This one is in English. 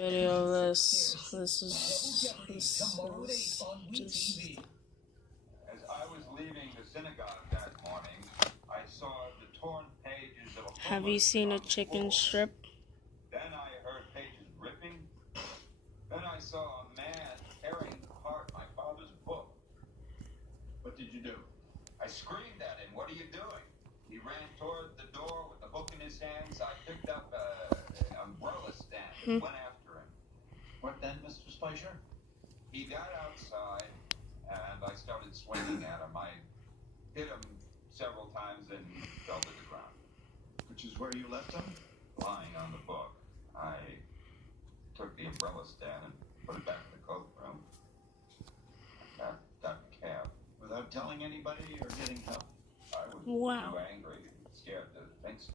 Video this is just. As I was leaving the synagogue that morning, I saw the torn pages of a Have you seen a chicken strip? Then I heard pages ripping. Then I saw a man tearing apart my father's book. What did you do? I screamed at him, "What are you doing?" He ran toward the door with the book in his hands. I picked up an umbrella stand and went after him. What then, Mr. Spicer? He got outside, and I started swinging at him. I hit him several times and he fell to the ground. Which is where you left him? Lying on the book. I took the umbrella stand and put it back in the coat room. I got a cab. Without telling anybody or getting help? I was Wow. too angry, scared to think so.